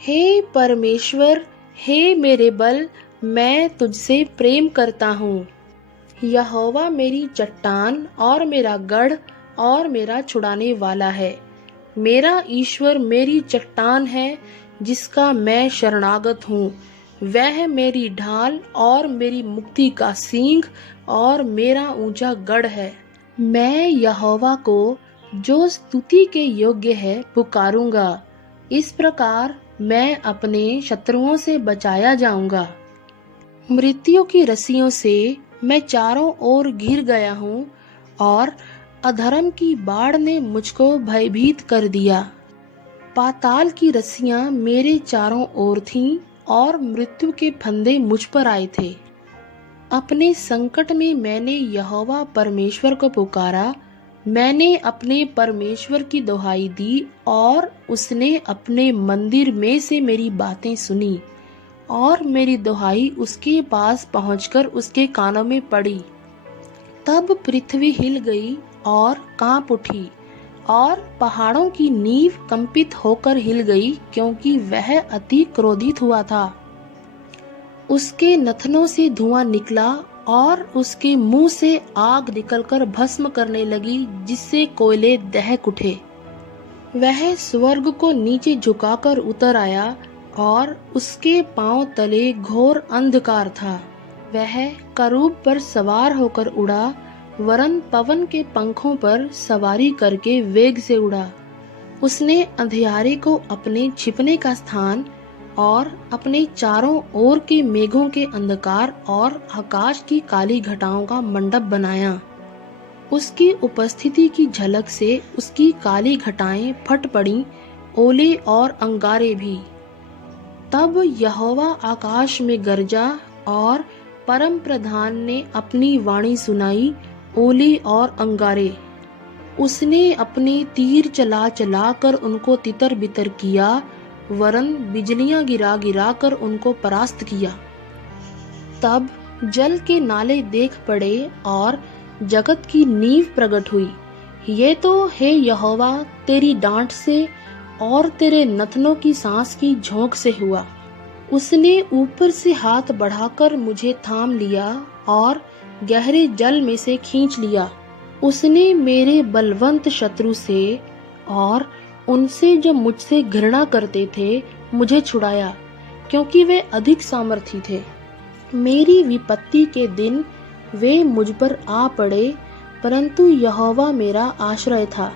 हे परमेश्वर, हे मेरे बल, मैं तुझसे प्रेम करता हूँ। यहोवा मेरी चट्टान और मेरा गढ़ और मेरा छुड़ाने वाला है। मेरा ईश्वर मेरी चट्टान है जिसका मैं शरणागत हूँ। वह मेरी ढाल और मेरी मुक्ति का सींग और मेरा ऊंचा गढ़ है। मैं यहोवा को, जो स्तुति के योग्य है, पुकारूंगा। इस प्रकार मैं अपने शत्रुओं से बचाया जाऊंगा। मृत्यु की रस्सियों से मैं चारों ओर घिर गया हूँ और अधर्म की बाढ़ ने मुझको भयभीत कर दिया। पाताल की रस्सियां मेरे चारों ओर थीं और मृत्यु के फंदे मुझ पर आए थे। अपने संकट में मैंने यहोवा परमेश्वर को पुकारा। मैंने अपने परमेश्वर की दुहाई दी और उसने अपने मंदिर में से मेरी बातें सुनी और मेरी दुहाई उसके पास पहुंचकर उसके कानों में पड़ी। तब पृथ्वी हिल गई और कांप उठी और पहाड़ों की नींव कंपित होकर हिल गई, क्योंकि वह अति क्रोधित हुआ था। उसके नथनों से धुआं निकला और उसके मुंह से आग निकलकर भस्म करने लगी, जिससे कोयले दहक उठे। वह स्वर्ग को नीचे झुकाकर उतर आया और उसके पांव तले घोर अंधकार था। वह करूब पर सवार होकर उड़ा, वरन पवन के पंखों पर सवारी करके वेग से उड़ा। उसने अंधियारे को अपने छिपने का स्थान और अपने चारों ओर के मेघों के अंधकार और आकाश की काली घटाओं का मंडप बनाया। उसकी उपस्थिति की झलक से उसकी काली घटाएं फट पड़ी, ओले और अंगारे भी। तब यहोवा आकाश में गरजा और परम प्रधान ने अपनी वाणी सुनाई, ओले और अंगारे। उसने अपने तीर चला चला कर उनको तितर बितर किया, वरन बिजलियां गिरा गिरा कर उनको परास्त किया। तब जल के नाले देख पड़े और जगत की नींव प्रकट हुई। ये तो हे यहोवा तेरी डांट से और तेरे नथनों की सांस की झोंक से हुआ। उसने ऊपर से हाथ बढ़ाकर मुझे थाम लिया और गहरे जल में से खींच लिया। उसने मेरे बलवंत शत्रु से और उनसे जो मुझसे घृणा करते थे मुझे छुड़ाया, क्योंकि वे अधिक सामर्थी थे। मेरी विपत्ति के दिन वे मुझ पर आ पड़े, परंतु यहोवा मेरा आश्रय था।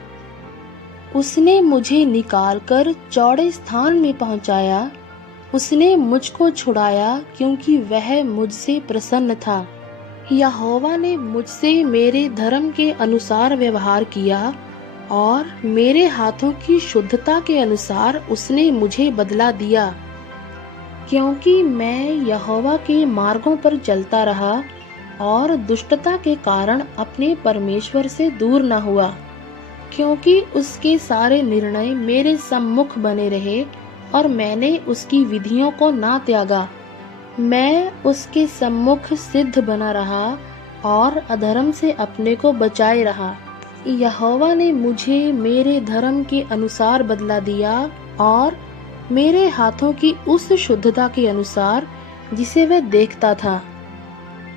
उसने मुझे निकालकर चौड़े स्थान में पहुंचाया। उसने मुझको छुड़ाया, क्योंकि वह मुझसे प्रसन्न था। यहोवा ने मुझसे मेरे धर्म के अनुसार व्यवहार किया और मेरे हाथों की शुद्धता के अनुसार उसने मुझे बदला दिया। क्योंकि मैं यहोवा के मार्गों पर चलता रहा और दुष्टता के कारण अपने परमेश्वर से दूर न हुआ, क्योंकि उसके सारे निर्णय मेरे सम्मुख बने रहे और मैंने उसकी विधियों को ना त्यागा। मैं उसके सम्मुख सिद्ध बना रहा और अधर्म से अपने को बचाए रहा। यहोवा ने मुझे मेरे धर्म के अनुसार बदला दिया और मेरे हाथों की उस शुद्धता के अनुसार जिसे वह देखता था।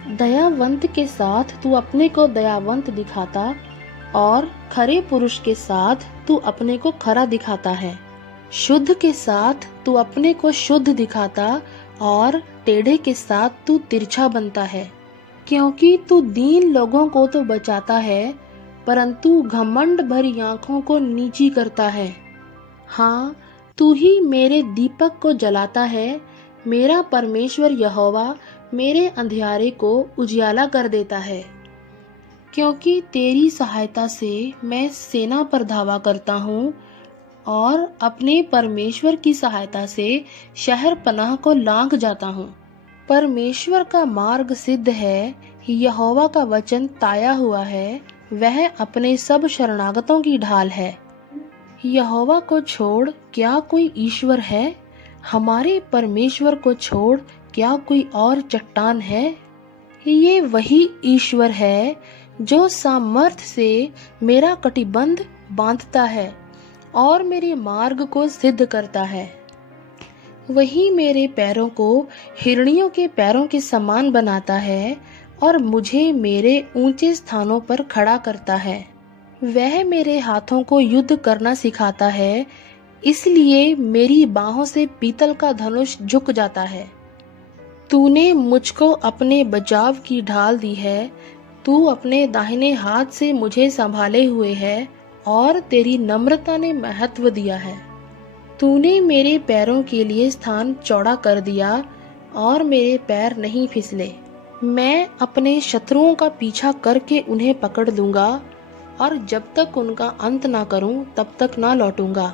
दयावंत के साथ तू अपने को दयावंत दिखाता और खरे पुरुष के साथ तू अपने को खरा दिखाता है। शुद्ध के साथ तू अपने को शुद्ध दिखाता और टेढ़े के साथ तू तिरछा बनता है। क्योंकि तू दीन लोगों को तो बचाता है, परंतु घमंड भरी आंखों को नीची करता है। हाँ, तू ही मेरे दीपक को जलाता है। मेरा परमेश्वर यहोवा मेरे अंधियारे को उजियाला कर देता है। क्योंकि तेरी सहायता से मैं सेना पर धावा करता हूँ और अपने परमेश्वर की सहायता से शहर पनाह को लांघ जाता हूँ। परमेश्वर का मार्ग सिद्ध है, यहोवा का वचन ताया हुआ है। वह अपने सब शरणागतों की ढाल है। यहोवा को छोड़ क्या कोई ईश्वर है? हमारे परमेश्वर को छोड़ क्या कोई और चट्टान है? ये वही ईश्वर है जो सामर्थ्य से मेरा कटिबंध बांधता है और मेरे मार्ग को सिद्ध करता है। वही मेरे पैरों को हिरणियों के पैरों के समान बनाता है और मुझे मेरे ऊंचे स्थानों पर खड़ा करता है। वह मेरे हाथों को युद्ध करना सिखाता है, इसलिए मेरी बाहों से पीतल का धनुष झुक जाता है। तूने मुझको अपने बचाव की ढाल दी है, तू अपने दाहिने हाथ से मुझे संभाले हुए है और तेरी नम्रता ने महत्व दिया है। तूने मेरे पैरों के लिए स्थान चौड़ा कर दिया और मेरे पैर नहीं फिसले। मैं अपने शत्रुओं का पीछा करके उन्हें पकड़ लूंगा और जब तक उनका अंत ना करूं तब तक ना लौटूंगा।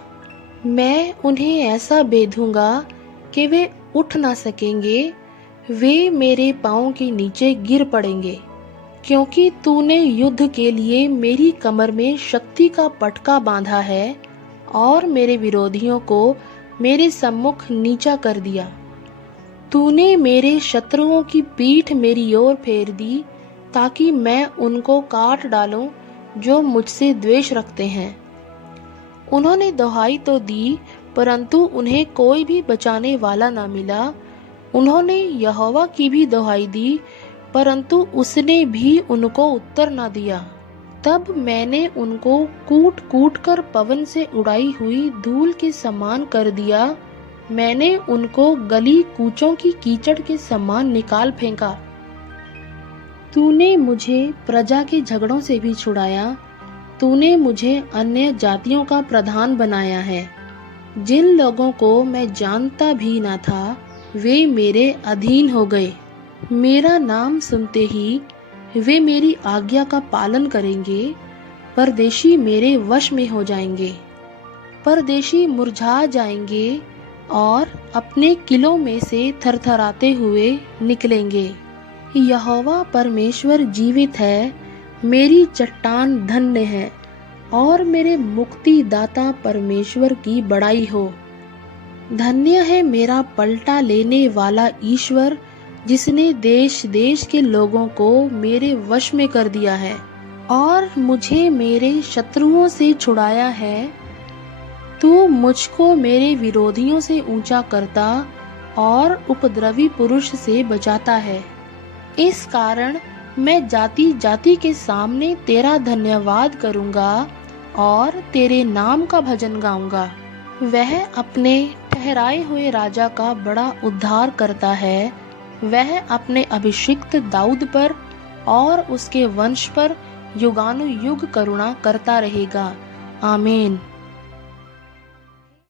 मैं उन्हें ऐसा बेधूंगा कि वे उठ ना सकेंगे, वे मेरे पांव के नीचे गिर पड़ेंगे। क्योंकि तूने युद्ध के लिए मेरी कमर में शक्ति का पटका बांधा है और मेरे विरोधियों को मेरे सम्मुख नीचा कर दिया। तूने मेरे शत्रुओं की पीठ मेरी ओर फेर दी ताकि मैं उनको काट डालूं जो मुझसे द्वेष रखते हैं। उन्होंने दुहाई तो दी, परंतु उन्हें कोई भी बचाने वाला ना मिला। उन्होंने यहोवा की भी दुहाई दी, परंतु उसने भी उनको उत्तर न दिया। तब मैंने उनको कूट कूट कर पवन से उड़ाई हुई धूल के समान कर दिया। मैंने उनको गली कूचों की कीचड़ के समान निकाल फेंका। तूने मुझे प्रजा के झगड़ों से भी छुड़ाया। तूने मुझे अन्य जातियों का प्रधान बनाया है। जिन लोगों को मैं जानता भी न था, वे मेरे अधीन हो गए। मेरा नाम सुनते ही वे मेरी आज्ञा का पालन करेंगे। परदेशी मेरे वश में हो जाएंगे। परदेशी मुरझा जाएंगे और अपने किलों में से थरथराते हुए निकलेंगे। यहोवा परमेश्वर जीवित है, मेरी चट्टान धन्य है और मेरे मुक्तिदाता परमेश्वर की बड़ाई हो। धन्य है मेरा पलटा लेने वाला ईश्वर, जिसने देश देश के लोगों को मेरे वश में कर दिया है और मुझे मेरे शत्रुओं से छुड़ाया है। तू मुझको मेरे विरोधियों से ऊंचा करता और उपद्रवी पुरुष से बचाता है। इस कारण मैं जाति जाति के सामने तेरा धन्यवाद करूंगा और तेरे नाम का भजन गाऊंगा। वह अपने ठहराए हुए राजा का बड़ा उद्धार करता है। वह अपने अभिषिक्त दाऊद पर और उसके वंश पर युगानुयुग करुणा करता रहेगा। आमीन।